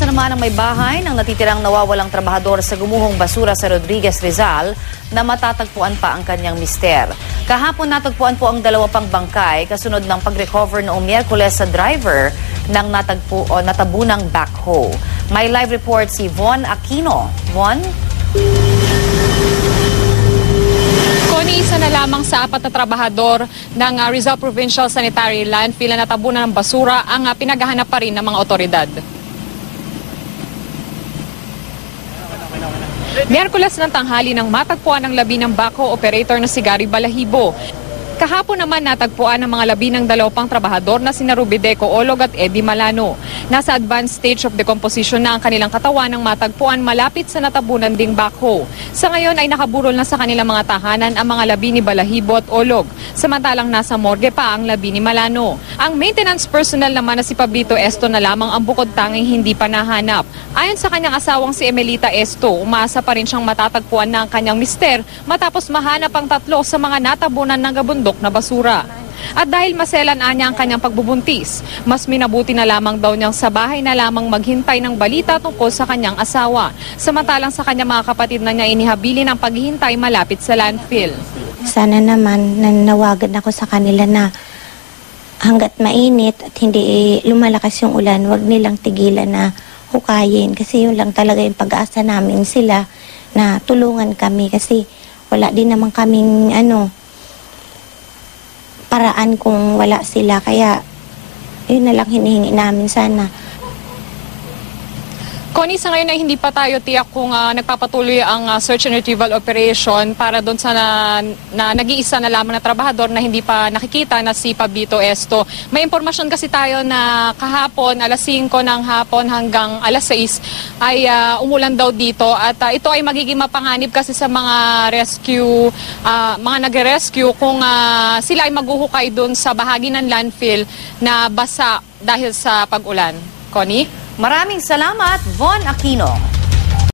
Inaasahan naman ng may bahay ng natitirang nawawalang trabahador sa gumuhong basura sa Rodriguez, Rizal na matatagpuan pa ang kanyang mister. Kahapon natagpuan po ang dalawa pang bangkay kasunod ng pag-recover noong Miyerkules sa driver ng natabunang backhoe. May live report si Von Aquino. Von? Connie, isa na lamang sa 4 na trabahador ng Rizal Provincial Sanitary Landfill na natabunan ng basura ang pinaghahanap pa rin ng mga otoridad. Miyerkules ng tanghali nang matagpuan ang labi ng backhoe operator na si Gary Balahibo. Kahapon naman natagpuan ang mga labi ng 2 pang trabahador na sina Rubideco Olog at Eddie Malano. Nasa advanced stage of decomposition na ang kanilang katawan nang matagpuan malapit sa natabunan ding backhoe. Sa ngayon ay nakaburol na sa kanilang mga tahanan ang mga labi ni Balahibo at Olog, samantalang nasa morgue pa ang labi ni Malano. Ang maintenance personnel naman na si Pablito Esto na lamang ang bukod tanging hindi pa nahanap. Ayon sa kanyang asawang si Emelita Esto, umaasa pa rin siyang matatagpuan na ang kanyang mister matapos mahanap ang 3 sa mga natabunan ng gabundok na basura. At dahil maselan niya ang kanyang pagbubuntis, mas minabuti na lamang daw niyang sa bahay na lamang maghintay ng balita tungkol sa kanyang asawa. Samantalang sa kanyang mga kapatid na niya inihabilin ang paghihintay malapit sa landfill. Sana naman nanawagan ako sa kanila na hanggat mainit at hindi lumalakas yung ulan, wag nilang tigilan na hukayin. Kasi yun lang talaga yung pag-asa namin sila na tulungan kami kasi wala din naman kaming paraan kung wala sila. Kaya yun na lang hinihingi namin sana. Connie, sa ngayon ay hindi pa tayo tiyak kung nagpapatuloy ang search and retrieval operation para doon sa nag-iisa na lamang na trabahador na hindi pa nakikita na si Pablito Esto. May impormasyon kasi tayo na kahapon, alas 5 ng hapon hanggang alas 6 ay umulan daw dito at ito ay magiging mapanganib kasi sa mga rescue, mga nag-rescue kung sila ay maghuhukay doon sa bahagi ng landfill na basa dahil sa pag-ulan. Connie? Maraming salamat, Von Aquino.